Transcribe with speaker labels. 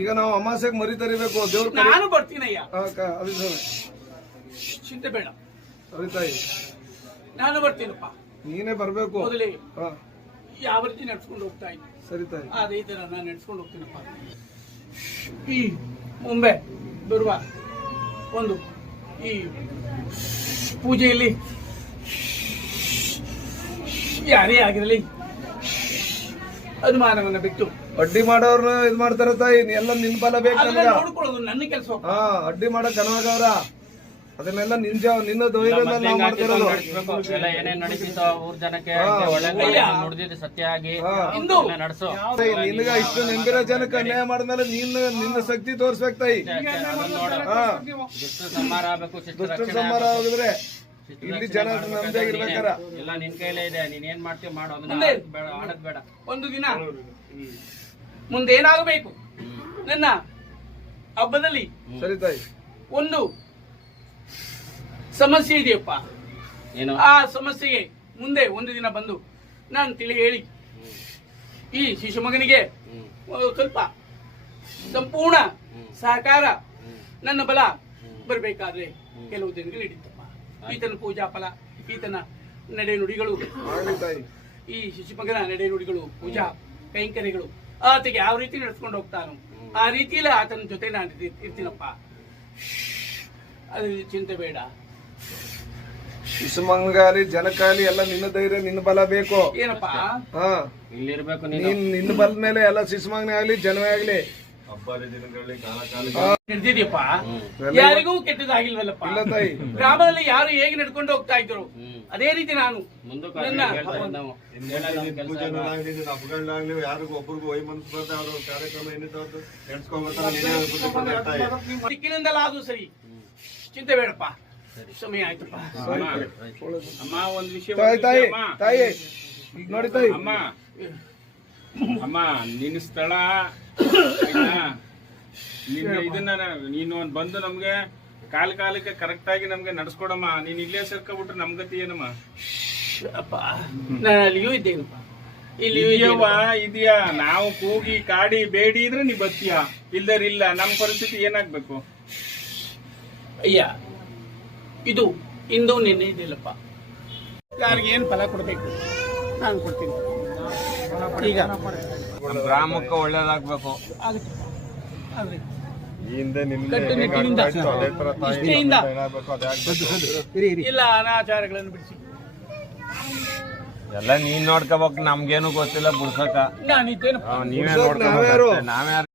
Speaker 1: ಈಗ ನಾವು ಅಮಾಸೆಗೆ ಮರಿ ತರಿಬೇಕು ದೇವ್ರ
Speaker 2: ನಾನು ಬರ್ತೀನಯ್ಯ. ಚಿಂತೆ ಬೇಡ.
Speaker 1: ಸರಿ ತಾಯಿ
Speaker 2: ನಾನು ಬರ್ತೀನಪ್ಪ.
Speaker 1: ನೀನೇ ಬರ್ಬೇಕು.
Speaker 2: ಮೊದಲೇ ಯಾವ ರೀತಿ ನಡ್ಸ್ಕೊಂಡು ಹೋಗ್ತಾ ಇದ್ದೀನಿ
Speaker 1: ಸರಿ ತಾಯಿ.
Speaker 2: ಅದೇ ತರ ನಾನು ನಡ್ಸ್ಕೊಂಡು ಹೋಗ್ತೀನಪ್ಪ. ಈ ಮುಂಬೈ ಬರುವ ಒಂದು ಈ ಪೂಜೆಯಲ್ಲಿ ಯಾರೇ ಆಗಿರಲಿ ಅನುಮಾನವನ್ನ ಬಿಟ್ಟು.
Speaker 1: ಅಡ್ಡಿ ಮಾಡೋರ್ನ ಇದ್ ಮಾಡ್ತಾರ ತಾಯಿ ಎಲ್ಲ ನಿನ್ ಬಲ ಬೇಕು
Speaker 2: ಅದನ್ನ
Speaker 1: ನಮ್ಗ.
Speaker 2: ನೋಡ್ಕೊಳ್ಳೋದು ನನ್ನ ಕೆಲಸ
Speaker 1: ಹಾ ಅಡ್ಡಿ ಮಾಡಕ್ ಕನವಾಗವ್ರ ಅದನ್ನೆಲ್ಲ ನಿನ್ ಜಾವ ನಿನ್ನ ಧೈರ್ಯದಿಂದ ನಾವು ಮಾಡ್ತಿರೋದು.
Speaker 3: ಎಲ್ಲ ಏನೇನ್ ನಡೀತಿತ್ತೋ ಊರ್ ಜನಕ್ಕೆ. ಒಳ್ಳೆ ಸತ್ಯ ಆಗಿ. ನಡ್ಸು.
Speaker 1: ನಿನ್ಗ ಇಷ್ಟು ನೆಂಬಿರೋ ಜನಕ್ಕೆ ಅನ್ಯಾಯ ಮಾಡಿದ್ಮೇಲೆ ನಿನ್ನ ನಿನ್ನ ಶಕ್ತಿ ತೋರ್ಸ್ಬೇಕು ತಾಯಿ. ಹಾ.
Speaker 3: ಸಂಹಾರ ಆಗ್ಬೇಕು
Speaker 1: ಸಂಹಾರ
Speaker 3: ಆಗ್ಬೇಕು.
Speaker 1: ಇಲ್ಲಿ ಜನ ನಮ್ದೇ ಇರ್ಬೇಕಾರ
Speaker 3: ಎಲ್ಲ ನಿನ್ ಕೈಲೇ ಇದೆ. ನೀನ್ ಏನ್ ಮಾಡ್ತೀವಿ ಮಾಡು.
Speaker 2: ಮುಂದೆ.
Speaker 3: ಬೇಡ
Speaker 2: ಒಂದು ದಿನ ಮುಂದೇನಾಗಬೇಕು ನನ್ನ ಹಬ್ಬದಲ್ಲಿ
Speaker 1: ಸರಿ ತಾಯಿ.
Speaker 2: ಒಂದು ಸಮಸ್ಯೆ ಇದೆಯಪ್ಪ.
Speaker 3: ಏನು?
Speaker 2: ಆ ಸಮಸ್ಯೆಗೆ ಮುಂದೆ ಒಂದು ದಿನ ಬಂದು ನಾನು ತಿಳಿ ಹೇಳಿ. ಈ ಶಿಶು ಮಗನಿಗೆ ಸ್ವಲ್ಪ ಸಂಪೂರ್ಣ ಸಹಕಾರ ನನ್ನ ಬಲ ಬರಬೇಕಾದ್ರೆ ಕೆಲವು ದಿನಗಳು ಹಿಡಿತಪ್ಪ ಈತನ ಪೂಜಾ ಫಲ ಈತನ ನಡೆ ನುಡಿಗಳು
Speaker 1: ತಾಯಿ
Speaker 2: ಈ ಶಿಶುಪಂಗನ ನಡೆ ನುಡಿಗಳು ಪೂಜಾ ಕೈಂಕರ್ಯಗಳು ಆತಗೆ ಯಾವ ರೀತಿ ನಡೆಸ್ಕೊಂಡು ಹೋಗ್ತಾನು ಆ ರೀತಿಯಲ್ಲಿ ಆತನ ಜೊತೆ ನಾನು ಇರ್ತಿ- ಇರ್ತೀನಪ್ಪ. ಅದ್ರ ಚಿಂತೆ ಬೇಡ.
Speaker 1: ಶಿಶುಮಂಗಾಲಿ ಜನಕಾಲಿ ಎಲ್ಲ ನಿನ್ನ ಧೈರ್ಯ ನಿನ್ನ ಬಲ ಬೇಕು.
Speaker 2: ಏನಪ್ಪ?
Speaker 1: ಹಾ.
Speaker 3: ಇಲ್ಲಿರ್ಬೇಕು ನೀನು
Speaker 1: ನಿನ್ನ ಬಲದ ಮೇಲೆ ಎಲ್ಲ ಶಿಶುಮಂಗನೇ ಆಗ್ಲಿ ಜನವೇ ಆಗ್ಲಿ
Speaker 2: ಯಾರಿಗೂ ಕೆಟ್ಟದಾಗಿಲ್ವಲ್ಲಪ್ಪ
Speaker 1: ಇಲ್ಲ ತಾಯಿ.
Speaker 2: ಗ್ರಾಮದಲ್ಲಿ ಯಾರು ಹೇಗೆ ನಡ್ಕೊಂಡು ಹೋಗ್ತಾ ಇದ್ರು? ಅದೇ ರೀತಿ ನಾನು. ನನ್ನ-?
Speaker 4: ಹಬ್ಬಗಳಾಗ್ಲಿ ಯಾರಿಗೂ ಅವ್ರ ಕಾರ್ಯಕ್ರಮ.
Speaker 2: ದಿಕ್ಕಿನಿಂದಲಾದ್ರೂ ಸರಿ. ಚಿಂತೆ ಬೇಡಪ್ಪ. ಸಮಯ ಆಯ್ತಪ್ಪ.
Speaker 5: ಅಮ್ಮ ಒಂದ್ ವಿಷಯ
Speaker 1: ತಾಯಿ ತಾಯಿ
Speaker 5: ವಿಷಯ ಅಮ್ಮ.
Speaker 1: ನೋಡಿ ತಾಯಿ.
Speaker 5: ಅಮ್ಮ ಅಮ್ಮ ನಿನ್ನ ಸ್ಥಳ? ನಿನ್ನ ಇದನ್ನ ನೀನು ಒಂದ್ ಬಂದು ನಮ್ಗೆ ಕಾಲ ಕಾಲಕ್ಕೆ ಕರೆಕ್ಟ್ ಆಗಿ ನಮ್ಗೆ ನಡ್ಸ್ಕೊಡಮ್ಮ. ನೀನ್ ಇಲ್ಲೇ ಸೇರ್ಕೊಬಿಟ್ರೆ ನಮ್ ಗತಿ ಏನಮ್ಮ?
Speaker 2: ಅಪ್ಪ. ನಾನು ಅಲ್ಲಿಯೂ ಇದ್ದೇನಪ್ಪ? ಇಲ್ಲಿಯೂ
Speaker 5: ಇದೆಯವ್ವ
Speaker 2: ಇದ್ದೇನಪ್ಪ.
Speaker 5: ಇದೆಯಾ? ನಾವು ಕೂಗಿ ಕಾಡಿ ಬೇಡಿ ಇದ್ರೆ ನೀ ಬತ್ತೀಯ. ಇಲ್ದರ್ ಇಲ್ಲ ನಮ್ ಪರಿಸ್ಥಿತಿ ಏನಾಗ್ಬೇಕು?
Speaker 2: ಅಯ್ಯ ಇದು ಇಂದು ನಿನ್ನೆ ಇದಿಲ್ಲಪ್ಪ ಯಾರಿಗೆ ಏನ್ ಫಲ ಕೊಡ್ಬೇಕು? ನಾನು ಕೊಡ್ತೀನಿ. ಈಗ.
Speaker 5: ಗ್ರಾಮಕ್ಕೆ ಒಳ್ಳೇದಾಗ್ಬೇಕು.
Speaker 2: ಆಗುತ್ತೆ.
Speaker 4: ಈ ಹಿಂದೆ ನಿನ್ನೆ
Speaker 2: ಕಟ್ಟುನಿಟ್ಟಿನಿಂದ
Speaker 4: ಹೆಂಗಾಗ್ತಾ ಇತ್ತು, ಅದೇ ತರ ತಾಯಿ
Speaker 2: ನಿಷ್ಠೆಯಿಂದ
Speaker 4: ಏನಾಗ್ಬೇಕು ಅದೇ ಆಗ್ಬೇಕು.
Speaker 2: ಇಲ್ಲ ಅನಾಚಾರಗಳನ್ನು ಬಿಡಿಸಿ.
Speaker 6: ಎಲ್ಲ ನೀನ್ ನೋಡ್ಕೋಬೇಕು ನಮ್ಗೇನು ಗೊತ್ತಿಲ್ಲ ಬುಡ್ಸಕ. ನೀವೇ
Speaker 1: ನಾವ್ಯಾರು?
Speaker 6: ನೋಡ್ಕೋಬೇಕು ನಾವ್ಯಾರು